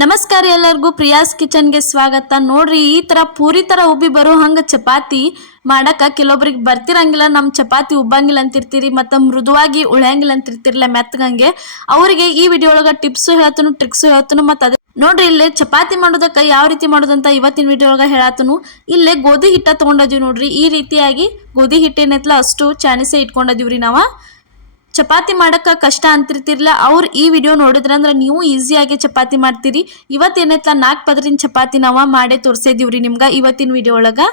ನಮಸ್ಕಾರ ಎಲ್ಲರಿಗೂ ಪ್ರಿಯಾಸ್ ಕಿಚನ್ಗೆ ಸ್ವಾಗತ. ನೋಡ್ರಿ ಈ ತರ ಪೂರಿ ತರ ಉಬ್ಬಿ ಬರೋ ಹಂಗ ಚಪಾತಿ ಮಾಡಕ ಕೆಲವೊಬ್ಬರಿಗೆ ಬರ್ತಿರಂಗಿಲ್ಲ. ನಮ್ಮ ಚಪಾತಿ ಉಬ್ಬಂಗಿಲ್ಲ ಅಂತಿರ್ತೀರಿ ಮತ್ತು ಮೃದುವಾಗಿ ಉಳಿಯಂಗಿಲ್ಲ ಅಂತಿರ್ತಿರ್ಲ ಮೆತ್ತಗಂಗೆ. ಅವರಿಗೆ ಈ ವಿಡಿಯೋ ಒಳಗೆ ಟಿಪ್ಸು ಹೇಳ್ತನು, ಟ್ರಿಕ್ಸು ಹೇಳ್ತನು. ಮತ್ತು ಅದೇ ನೋಡ್ರಿ ಇಲ್ಲೇ ಚಪಾತಿ ಮಾಡೋದಕ್ಕೆ ಯಾವ ರೀತಿ ಮಾಡೋದಂತ ಇವತ್ತಿನ ವಿಡಿಯೋ ಒಳಗೆ ಹೇಳತ್ತನು. ಇಲ್ಲೇ ಗೋಧಿ ಹಿಟ್ಟ ತೊಗೊಂಡಿದ್ದೀವಿ ನೋಡ್ರಿ. ಈ ರೀತಿಯಾಗಿ ಗೋಧಿ ಹಿಟ್ಟೇನೈತಲ್ಲ ಅಷ್ಟು ಚಾಣಿಸೆ ಇಟ್ಕೊಂಡಿದ್ದೀವ್ರಿ ನಾವು. ಚಪಾತಿ ಮಾಡಕ್ಕೆ ಕಷ್ಟ ಅಂತಿರ್ತಿರ್ಲ ಅವ್ರು ಈ ವಿಡಿಯೋ ನೋಡಿದ್ರಂದ್ರೆ ನೀವು ಈಸಿಯಾಗಿ ಚಪಾತಿ ಮಾಡ್ತೀರಿ. ಇವತ್ತೇನೈತಲ್ಲ 4 ಪದರಿನ ಚಪಾತಿ ನಾವು ಮಾಡೇ ತೋರಿಸಿದೀವ್ರಿ ನಿಮ್ಗೆ ಇವತ್ತಿನ ವಿಡಿಯೋ ಒಳಗೆ.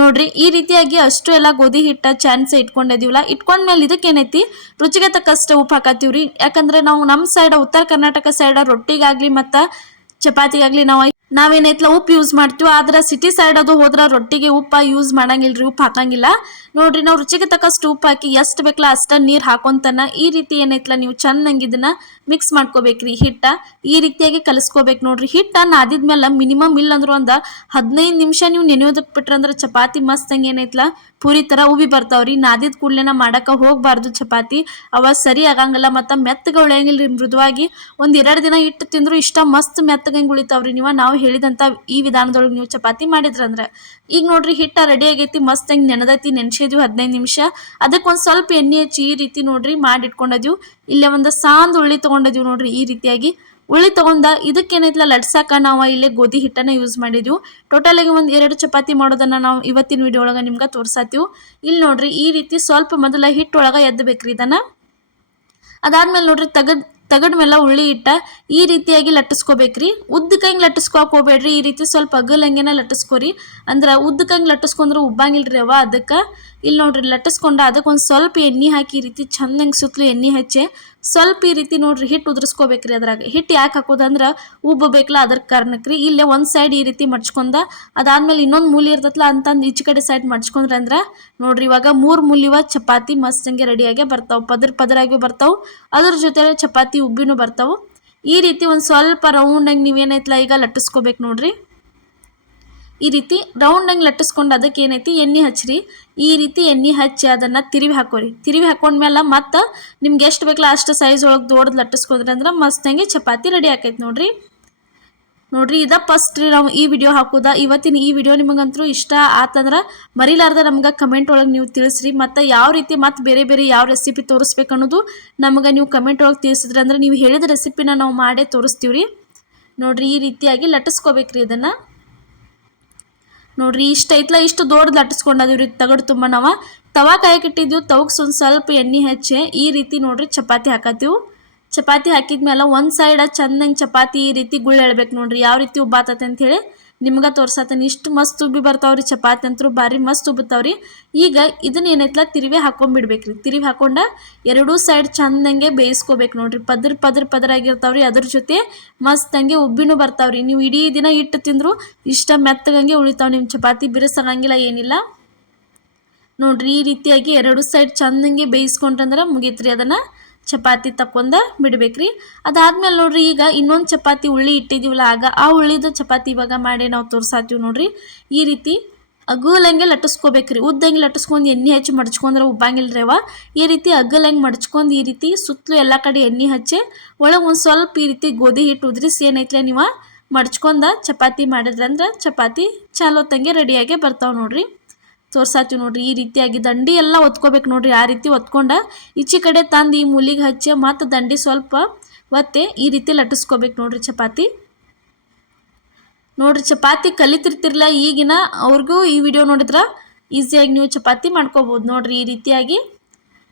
ನೋಡ್ರಿ ಈ ರೀತಿಯಾಗಿ ಅಷ್ಟು ಎಲ್ಲ ಗೋಧಿ ಹಿಟ್ಟ ಚಾನ್ಸ್ ಇಟ್ಕೊಂಡಿದೀವಲ್ಲ. ಇಟ್ಕೊಂಡ್ಮೇಲೆ ಇದಕ್ಕೇನೈತಿ ರುಚಿಗೆ ತಕ್ಕಷ್ಟು ಉಪ್ಪು ಹಾಕತ್ತೀವ್ರಿ. ಯಾಕಂದ್ರೆ ನಾವು ನಮ್ಮ ಸೈಡ್ ಉತ್ತರ ಕರ್ನಾಟಕ ಸೈಡ್ ರೊಟ್ಟಿಗಾಗ್ಲಿ ಮತ್ತು ಚಪಾತಿಗಾಗ್ಲಿ ನಾವೇನೈತಲ್ಲ ಉಪ್ಪು ಯೂಸ್ ಮಾಡ್ತೀವಿ. ಆದ್ರೆ ಸಿಟಿ ಸೈಡ್ ಅದು ಹೋದ್ರೆ ರೊಟ್ಟಿಗೆ ಉಪ್ಪು ಯೂಸ್ ಮಾಡಂಗಿಲ್ರಿ, ಉಪ್ಪು ಹಾಕಂಗಿಲ್ಲ. ನೋಡ್ರಿ ನಾವು ರುಚಿಗೆ ತಕ್ಕಷ್ಟು ಉಪ್ಪು ಹಾಕಿ ಎಷ್ಟು ಬೇಕಲ್ಲ ಅಷ್ಟ ನೀರು ಹಾಕೊಂತನ ಈ ರೀತಿ ಏನೈತಲ್ಲ ನೀವು ಚೆನ್ನಾಗಿ ಇದನ್ನ ಮಿಕ್ಸ್ ಮಾಡ್ಕೋಬೇಕ್ರಿ. ಹಿಟ್ಟ ಈ ರೀತಿಯಾಗಿ ಕಲಿಸ್ಕೋಬೇಕು ನೋಡ್ರಿ. ಹಿಟ್ಟ ನಾದಿದ್ಮೇಲೆ ಮಿನಿಮಮ್ ಇಲ್ಲ ಅಂದ್ರೆ ಒಂದು 15 ನಿಮಿಷ ನೀವು ನೆನೆಯೋದಕ್ಕೆ ಬಿಟ್ರಂದ್ರೆ ಚಪಾತಿ ಮಸ್ತಂಗೆ ಏನೈತಲ್ಲ ಪೂರಿ ಥರ ಉಬ್ಬಿ ಬರ್ತಾವ್ರಿ. ನಾದಿದ ಕೂಡಲೇನ ಮಾಡಕ್ಕೆ ಹೋಗಬಾರ್ದು ಚಪಾತಿ, ಅವ ಸರಿ ಆಗಂಗಿಲ್ಲ ಮತ್ತು ಮೆತ್ತಗೆ ಉಳಿಯಂಗಿಲ್ಲ ರೀ. ಮೃದುವಾಗಿ 1-2 ದಿನ ಇಟ್ಟು ತಿಂದ್ರು ಇಷ್ಟ ಮಸ್ತ್ ಮೆತ್ತಗಂಗೆ ಉಳಿತಾವ್ರಿ. ನಾವು ಹೇಳಿದಂಥ ಈ ವಿಧಾನದೊಳಗೆ ನೀವು ಚಪಾತಿ ಮಾಡಿದ್ರಂದ್ರೆ. ಈಗ ನೋಡ್ರಿ ಹಿಟ್ಟ ರೆಡಿ ಆಗೈತಿ, ಮಸ್ತಂಗೆ ನೆನೆದೈತಿ. ನೆನೆಸಿದ್ವಿ 15 ನಿಮಿಷ. ಅದಕ್ಕೆ ಒಂದು ಸ್ವಲ್ಪ ಎಣ್ಣೆ ಹಚ್ಚಿ ಈ ರೀತಿ ನೋಡ್ರಿ ಮಾಡಿಟ್ಕೊಂಡಿದ್ವಿ. ಇಲ್ಲೇ ಒಂದು ಸಾಂದ್ ಉಳ್ಳಿ ತೊಗೊಂಡಿದ್ವಿ ನೋಡ್ರಿ. ಈ ರೀತಿಯಾಗಿ ಉಳ್ಳಿ ತೊಗೊಂಡ ಇದಕ್ಕೇನೈತಲ್ಲ ಲಟ್ಸಾಕ ನಾವು ಇಲ್ಲೇ ಗೋಧಿ ಹಿಟ್ಟನ್ನು ಯೂಸ್ ಮಾಡಿದ್ವಿ. ಟೋಟಲಾಗಿ 1-2 ಚಪಾತಿ ಮಾಡೋದನ್ನು ನಾವು ಇವತ್ತಿನ ವಿಡಿಯೋ ಒಳಗೆ ನಿಮ್ಗೆ ತೋರ್ಸಾತೀವಿ. ಇಲ್ಲಿ ನೋಡ್ರಿ ಈ ರೀತಿ ಸ್ವಲ್ಪ ಮೊದಲ ಹಿಟ್ಟೊಳಗೆ ಎದ್ದಬೇಕ್ರಿ ಇದನ್ನು. ಅದಾದ್ಮೇಲೆ ನೋಡ್ರಿ ತಗಡ್ ಮೇಲೆ ಉಳ್ಳಿ ಇಟ್ಟ ಈ ರೀತಿಯಾಗಿ ಲಟ್ಟಿಸ್ಕೋಬೇಕ್ರಿ. ಉದ್ದಕ್ಕಂಗೆ ಲಟ್ಟಿಸ್ಕೋಕ್ ಹೋಗ್ಬೇಡ್ರಿ. ಈ ರೀತಿ ಸ್ವಲ್ಪ ಅಗಲಂಗೆನ ಲಟ್ಟಿಸ್ಕೋರಿ. ಅಂದ್ರೆ ಉದ್ದಕ್ಕಂಗೆ ಲಟ್ಟಿಸ್ಕೊಂಡ್ರೆ ಉಬ್ಬಂಗಿಲ್ರಿ ಅವ. ಅದಕ್ಕೆ ಇಲ್ಲಿ ನೋಡ್ರಿ ಲಟ್ಟಿಸ್ಕೊಂಡ ಅದಕ್ಕೊಂದು ಸ್ವಲ್ಪ ಎಣ್ಣೆ ಹಾಕಿ ಈ ರೀತಿ ಚೆನ್ನಾಗಿ ಸುತ್ತಲೂ ಎಣ್ಣೆ ಹಚ್ಚಿ ಸ್ವಲ್ಪ ಈ ರೀತಿ ನೋಡ್ರಿ ಹಿಟ್ಟು ಉದುರಿಸ್ಕೋಬೇಕ್ರಿ. ಅದ್ರಾಗ ಹಿಟ್ಟು ಯಾಕೆ ಹಾಕೋದಂದ್ರೆ ಉಬ್ಬಬೇಕಲ್ಲ ಅದ್ರ ಕಾರಣಕ್ರಿ. ಇಲ್ಲೇ ಒಂದು ಸೈಡ್ ಈ ರೀತಿ ಮಡ್ಚ್ಕೊಂಡ ಅದಾದ್ಮೇಲೆ ಇನ್ನೊಂದು ಮೂಲಿ ಇರ್ತೈತಲ್ಲ ಅಂತಂದು ಈಚೆ ಕಡೆ ಸೈಡ್ ಮಡ್ಚ್ಕೊಂಡ್ರೆ ಅಂದ್ರೆ ನೋಡ್ರಿ ಇವಾಗ 3 ಮೂಲಿವ ಚಪಾತಿ ಮಸ್ತಂಗೆ ರೆಡಿಯಾಗೆ ಬರ್ತಾವೆ. ಪದರಾಗಿ ಬರ್ತಾವೆ. ಅದ್ರ ಜೊತೆ ಚಪಾತಿ ಉಬ್ಬಿನೂ ಬರ್ತಾವೆ. ಈ ರೀತಿ ಒಂದು ಸ್ವಲ್ಪ ರೌಂಡಾಗಿ ನೀವೇನೈತಲ್ಲ ಈಗ ಲಟ್ಟಿಸ್ಕೋಬೇಕು ನೋಡ್ರಿ. ಈ ರೀತಿ ರೌಂಡಾಗಿ ಲಟ್ಟಿಸ್ಕೊಂಡು ಅದಕ್ಕೆ ಏನೈತಿ ಎಣ್ಣೆ ಹಚ್ಚಿರಿ. ಈ ರೀತಿ ಎಣ್ಣೆ ಹಚ್ಚಿ ಅದನ್ನು ತಿರುವಿ ಹಾಕೋರಿ. ತಿರುವಿ ಹಾಕೊಂಡ್ಮೇಲೆ ಮತ್ತು ನಿಮ್ಗೆ ಎಷ್ಟು ಬೇಕಲ್ಲ ಅಷ್ಟು ಸೈಜ್ ಒಳಗೆ ದೊಡ್ಡದು ಲಟ್ಟಿಸ್ಕೊಂಡ್ರಿ ಅಂದ್ರೆ ಮಸ್ತಂಗೆ ಚಪಾತಿ ರೆಡಿ ಆಕೈತಿ ನೋಡ್ರಿ. ನೋಡ್ರಿ ಇದ ಫಸ್ಟ್ ರೀ ನಾವು ಈ ವಿಡಿಯೋ ಹಾಕೋದ. ಇವತ್ತಿನ ಈ ವಿಡಿಯೋ ನಿಮಗಂತೂ ಇಷ್ಟ ಆತಂದ್ರೆ ಮರಿಲಾರ್ದ ನಮ್ಗೆ ಕಮೆಂಟ್ ಒಳಗೆ ನೀವು ತಿಳಿಸ್ರಿ. ಮತ್ತು ಯಾವ ರೀತಿ ಮತ್ತು ಬೇರೆ ಯಾವ ರೆಸಿಪಿ ತೋರಿಸ್ಬೇಕು ಅನ್ನೋದು ನಮ್ಗೆ ನೀವು ಕಮೆಂಟ್ ಒಳಗೆ ತಿಳಿಸಿದ್ರಿ ಅಂದ್ರೆ ನೀವು ಹೇಳಿದ ರೆಸಿಪಿನ ನಾವು ಮಾಡೇ ತೋರಿಸ್ತೀವ್ರಿ. ನೋಡ್ರಿ ಈ ರೀತಿಯಾಗಿ ಲಟ್ಟಿಸ್ಕೋಬೇಕ್ರಿ ಇದನ್ನು. ನೋಡ್ರಿ ಇಷ್ಟ ಐತ್ಲ ಇಷ್ಟು ದೊಡ್ಡದು ಲಟ್ಟಿಸ್ಕೊಂಡಿವ್ರಿ. ತಗಡು ತುಂಬ ನಾವು ತವಾ ಕಾಯಕ್ಕಿಟ್ಟಿದ್ದೀವಿ. ತವಕ್ಕೆ ಸ್ವಲ್ಪ ಎಣ್ಣೆ ಹಚ್ಚಿ ಈ ರೀತಿ ನೋಡ್ರಿ ಚಪಾತಿ ಹಾಕತ್ತೀವಿ. ಚಪಾತಿ ಹಾಕಿದ್ಮೇಲೆ ಒಂದು ಸೈಡ ಚೆನ್ನಾಗಿ ಚಪಾತಿ ಈ ರೀತಿ ಗುಳ್ಳೆ ಎಳ್ಬೇಕು ನೋಡ್ರಿ. ಯಾವ ರೀತಿ ಉಬ್ಬಾತತೆ ಅಂಥೇಳಿ ನಿಮ್ಗೆ ತೋರ್ಸತ್ತೇನೆ. ಇಷ್ಟು ಮಸ್ತ್ ಉಬ್ಬಿ ಬರ್ತಾವ್ರಿ ಚಪಾತಿ ಅಂತೂ ಭಾರಿ ಮಸ್ತ್ ಉಬ್ಬುತ್ತಾವ್ರಿ. ಈಗ ಇದನ್ನ ಏನೈತಲ್ಲ ತಿರುವಿ ಹಾಕೊಂಡ್ಬಿಡ್ಬೇಕ್ರಿ. ತಿರುವಿ ಹಾಕೊಂಡ ಎರಡೂ ಸೈಡ್ ಚಂದಂಗೆ ಬೇಯಿಸ್ಕೋಬೇಕು ನೋಡ್ರಿ. ಪದರಾಗಿರ್ತಾವ್ರಿ. ಅದ್ರ ಜೊತೆ ಮಸ್ತಂಗೆ ಉಬ್ಬಿನೂ ಬರ್ತಾವ್ರಿ. ನೀವು ಇಡೀ ದಿನ ಇಟ್ಟು ತಿಂದ್ರು ಇಷ್ಟ ಮೆತ್ತಗಂಗೆ ಉಳಿತಾವ್ ನಿಮ್ಮ ಚಪಾತಿ. ಬಿರುಸಾಗಂಗಿಲ್ಲ ಏನಿಲ್ಲ ನೋಡ್ರಿ. ಈ ರೀತಿಯಾಗಿ ಎರಡೂ ಸೈಡ್ ಚಂದಂಗೆ ಬೇಯಿಸ್ಕೊಂಡ್ರಂದ್ರೆ ಮುಗೀತ್ರಿ. ಅದನ್ನು ಚಪಾತಿ ತಕ್ಕೊಂಡ ಬಿಡ್ಬೇಕ್ರಿ. ಅದಾದ್ಮೇಲೆ ನೋಡ್ರಿ ಈಗ ಇನ್ನೊಂದು ಚಪಾತಿ ಉಳ್ಳಿ ಇಟ್ಟಿದ್ದೀವಲ್ಲ ಆಗ ಆ ಉಳ್ಳಿದ ಚಪಾತಿ ಇವಾಗ ಮಾಡಿ ನಾವು ತೋರ್ಸಾತೀವಿ ನೋಡ್ರಿ. ಈ ರೀತಿ ಅಗಲಂಗೆ ಲಟ್ಟಿಸ್ಕೋಬೇಕ್ರಿ. ಉದ್ದಂಗೆ ಲಟ್ಟಿಸ್ಕೊಂಡು ಎಣ್ಣೆ ಹಚ್ಚಿ ಮಡ್ಚ್ಕೊಂಡ್ರೆ ಉಬ್ಬಂಗಿಲ್ರಿ ಅವ. ಈ ರೀತಿ ಅಗಲಂಗೆ ಮಡ್ಚ್ಕೊಂಡು ಈ ರೀತಿ ಸುತ್ತಲೂ ಎಲ್ಲ ಕಡೆ ಎಣ್ಣೆ ಹಚ್ಚಿ ಒಳಗೆ ಒಂದು ಸ್ವಲ್ಪ ಈ ರೀತಿ ಗೋಧಿ ಹಿಟ್ಟು ಉದ್ರಿಸಿ ಏನೈತ್ಲೆ ನೀವು ಮಡ್ಚ್ಕೊಂಡ ಚಪಾತಿ ಮಾಡಿದ್ರಂದ್ರೆ ಚಪಾತಿ ಚಾಲೋತ್ತಂಗೆ ರೆಡಿಯಾಗೆ ಬರ್ತಾವೆ ನೋಡ್ರಿ. ತೋರ್ಸಾತೀವಿ ನೋಡ್ರಿ. ಈ ರೀತಿಯಾಗಿ ದಂಡಿ ಎಲ್ಲ ಒತ್ಕೋಬೇಕು ನೋಡ್ರಿ. ಆ ರೀತಿ ಒತ್ಕೊಂಡ ಈಚೆ ಕಡೆ ತಂದು ಈ ಮೂಲಿಗೆ ಹಚ್ಚಿ ಮತ್ತು ದಂಡಿ ಸ್ವಲ್ಪ ಒತ್ತೆ ಈ ರೀತಿ ಲಟ್ಟಿಸ್ಕೋಬೇಕು ನೋಡ್ರಿ ಚಪಾತಿ. ನೋಡ್ರಿ ಚಪಾತಿ ಕಲಿತಿರ್ತಿರ್ಲ ಈಗಿನ ಅವ್ರಿಗೂ ಈ ವಿಡಿಯೋ ನೋಡಿದ್ರೆ ಈಸಿಯಾಗಿ ನೀವು ಚಪಾತಿ ಮಾಡ್ಕೋಬೋದು ನೋಡ್ರಿ. ಈ ರೀತಿಯಾಗಿ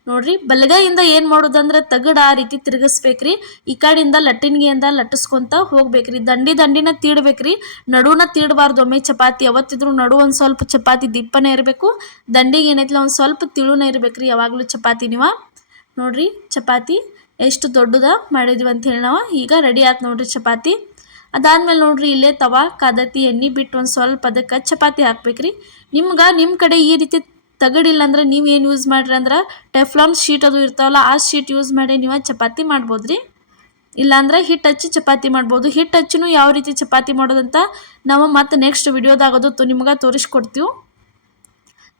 ನೋಡ್ರಿ ಬಲಗೈಯಿಂದ ಏನು ಮಾಡೋದಂದ್ರೆ ತಗಡ ಆ ರೀತಿ ತಿರುಗಿಸ್ಬೇಕ್ರಿ. ಈ ಕಡೆಯಿಂದ ಲಟ್ಟಿನ್ಗೆಯಿಂದ ಲಟ್ಟಿಸ್ಕೊಂತ ಹೋಗ್ಬೇಕ್ರಿ. ದಂಡಿನ ತೀಡ್ಬೇಕ್ರಿ. ನಡುವನ್ನ ತೀಡಬಾರ್ದು. ಒಮ್ಮೆ ಚಪಾತಿ ಯಾವತ್ತಿದ್ರು ನಡು ಒಂದು ಸ್ವಲ್ಪ ಚಪಾತಿ ದಿಪ್ಪನೇ ಇರಬೇಕು. ದಂಡಿಗೆ ಏನೈತಿಲ್ಲ ಒಂದು ಸ್ವಲ್ಪ ತಿಳುನೇ ಇರಬೇಕ್ರಿ ಯಾವಾಗಲೂ ಚಪಾತಿ. ನೀವು ನೋಡ್ರಿ ಚಪಾತಿ ಎಷ್ಟು ದೊಡ್ಡದ ಮಾಡಿದ್ವಿ ಅಂತ ಹೇಳಿ ನಾವು ಈಗ ರೆಡಿ ಆಯ್ತು ನೋಡ್ರಿ ಚಪಾತಿ. ಅದಾದ್ಮೇಲೆ ನೋಡ್ರಿ ಇಲ್ಲೇ ತವಾ ಕಾದತಿ ಎಣ್ಣೆ ಬಿಟ್ಟು ಒಂದು ಸ್ವಲ್ಪ ಅದಕ್ಕೆ ಚಪಾತಿ ಹಾಕ್ಬೇಕ್ರಿ. ನಿಮ್ಮ ಕಡೆ ಈ ರೀತಿ ತಗಡಿಲ್ಲ ಅಂದ್ರೆ ನೀವು ಏನು ಯೂಸ್ ಮಾಡ್ರಿ ಅಂದ್ರೆ ಟೆಫ್ಲಾನ್ ಶೀಟ್ ಅದು ಇರ್ತಾವಲ್ಲ ಆ ಶೀಟ್ ಯೂಸ್ ಮಾಡಿ ನೀವು ಚಪಾತಿ ಮಾಡ್ಬೋದ್ರಿ. ಇಲ್ಲಾಂದ್ರೆ ಹಿಟ್ಟು ಹಚ್ಚಿ ಚಪಾತಿ ಮಾಡ್ಬೋದು. ಹಿಟ್ಟು ಹಚ್ಚಿನೂ ಯಾವ ರೀತಿ ಚಪಾತಿ ಮಾಡೋದಂತ ನಾವು ಮತ್ತೆ ನೆಕ್ಸ್ಟ್ ವಿಡಿಯೋದಾಗೋದು ನಿಮ್ಗೆ ತೋರಿಸ್ಕೊಡ್ತೀವಿ.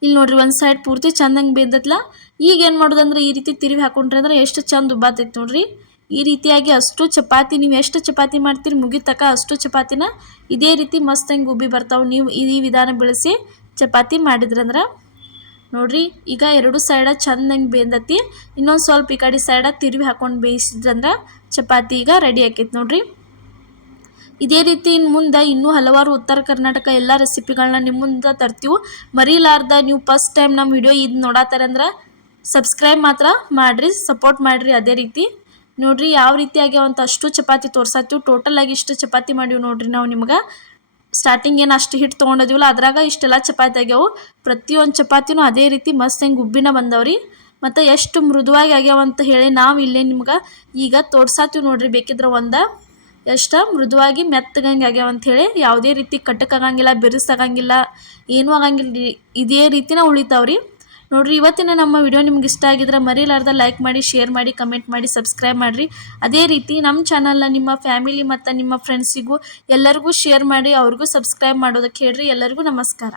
ಇಲ್ಲಿ ನೋಡ್ರಿ ಒಂದು ಸೈಡ್ ಪೂರ್ತಿ ಚಂದಂಗೆ ಬೇಯ್ದತ್ಲ. ಈಗ ಏನು ಮಾಡೋದಂದ್ರೆ ಈ ರೀತಿ ತಿರುವಿ ಹಾಕೊಂಡ್ರೆ ಅಂದ್ರೆ ಎಷ್ಟು ಚಂದ ಉಬ್ಬಾತೈತೆ ನೋಡ್ರಿ. ಈ ರೀತಿಯಾಗಿ ಅಷ್ಟು ಚಪಾತಿ ನೀವು ಎಷ್ಟು ಚಪಾತಿ ಮಾಡ್ತೀರಿ ಮುಗಿತಕ್ಕ ಅಷ್ಟು ಚಪಾತಿನ ಇದೇ ರೀತಿ ಮಸ್ತಂಗೆ ಉಬ್ಬಿ ಬರ್ತಾವೆ. ನೀವು ಈ ವಿಧಾನ ಬಳಸಿ ಚಪಾತಿ ಮಾಡಿದ್ರಂದ್ರೆ ನೋಡ್ರಿ. ಈಗ ಎರಡು ಸೈಡ ಚಂದಂಗೆ ಬೇಂದತಿ. ಇನ್ನೊಂದು ಸ್ವಲ್ಪ ಈ ಕಡೆ ಸೈಡ ತಿರುವಿ ಹಾಕೊಂಡು ಬೇಯಿಸಿದ್ರಂದ್ರೆ ಚಪಾತಿ ಈಗ ರೆಡಿ ಆಕೈತೆ ನೋಡ್ರಿ. ಇದೇ ರೀತಿ ಇನ್ನು ಮುಂದೆ ಇನ್ನೂ ಹಲವಾರು ಉತ್ತರ ಕರ್ನಾಟಕ ಎಲ್ಲ ರೆಸಿಪಿಗಳನ್ನ ನಿಮ್ಮ ಮುಂದೆ ತರ್ತೀವಿ. ಮರೀಲಾರ್ದ ನೀವು ಫಸ್ಟ್ ಟೈಮ್ ನಮ್ಮ ವಿಡಿಯೋ ಇದು ನೋಡತ್ತಾರೆ ಅಂದ್ರೆ ಸಬ್ಸ್ಕ್ರೈಬ್ ಮಾತ್ರ ಮಾಡಿರಿ, ಸಪೋರ್ಟ್ ಮಾಡಿರಿ. ಅದೇ ರೀತಿ ನೋಡ್ರಿ ಯಾವ ರೀತಿ ಆಗ್ಯಾವಂತ ಅಷ್ಟು ಚಪಾತಿ ತೋರ್ಸತ್ತೀವಿ. ಟೋಟಲಾಗಿ ಇಷ್ಟು ಚಪಾತಿ ಮಾಡೀವಿ ನೋಡ್ರಿ. ನಾವು ನಿಮ್ಗೆ ಸ್ಟಾರ್ಟಿಂಗ್ ಏನು ಅಷ್ಟು ಹಿಟ್ಟು ತೊಗೊಂಡಿದ್ದೀವಲ್ಲ ಅದ್ರಾಗ ಇಷ್ಟೆಲ್ಲ ಚಪಾತಿ ಆಗ್ಯಾವು. ಪ್ರತಿಯೊಂದು ಚಪಾತಿನೂ ಅದೇ ರೀತಿ ಮಸ್ತ್ ಹೆಂಗೆ ಉಬ್ಬಿನ ಬಂದವ್ರಿ. ಮತ್ತು ಎಷ್ಟು ಮೃದುವಾಗಿ ಆಗ್ಯಾವಂತ ಹೇಳಿ ನಾವು ಇಲ್ಲೇ ನಿಮ್ಗೆ ಈಗ ತೋರ್ಸಾತೀವಿ ನೋಡ್ರಿ. ಬೇಕಿದ್ರೆ ಎಷ್ಟು ಮೃದುವಾಗಿ ಮೆತ್ತಗಂಗೆ ಆಗ್ಯಾವಂತ ಹೇಳಿ. ಯಾವುದೇ ರೀತಿ ಕಟ್ಟಕ್ಕಾಗಂಗಿಲ್ಲ, ಬೆರೆಸಾಗಂಗಿಲ್ಲ, ಏನೂ ಆಗಂಗಿಲ್ಲ. ಇದೇ ರೀತಿನ ಉಳಿತಾವ್ರಿ ನೋಡ್ರಿ. ಇವತ್ತಿನ ನಮ್ಮ ವಿಡಿಯೋ ನಿಮ್ಗೆ ಇಷ್ಟ ಆಗಿದ್ರೆ ಮರೀಲಾರ್ದ ಲೈಕ್ ಮಾಡಿ, ಶೇರ್ ಮಾಡಿ, ಕಮೆಂಟ್ ಮಾಡಿ, ಸಬ್ಸ್ಕ್ರೈಬ್ ಮಾಡಿರಿ. ಅದೇ ರೀತಿ ನಮ್ಮ ಚಾನಲ್ನ ನಿಮ್ಮ ಫ್ಯಾಮಿಲಿ ಮತ್ತು ನಿಮ್ಮ ಫ್ರೆಂಡ್ಸಿಗೂ ಎಲ್ಲರಿಗೂ ಶೇರ್ ಮಾಡಿ, ಅವ್ರಿಗೂ ಸಬ್ಸ್ಕ್ರೈಬ್ ಮಾಡೋದಕ್ಕೆ ಹೇಳ್ರಿ. ಎಲ್ಲರಿಗೂ ನಮಸ್ಕಾರ.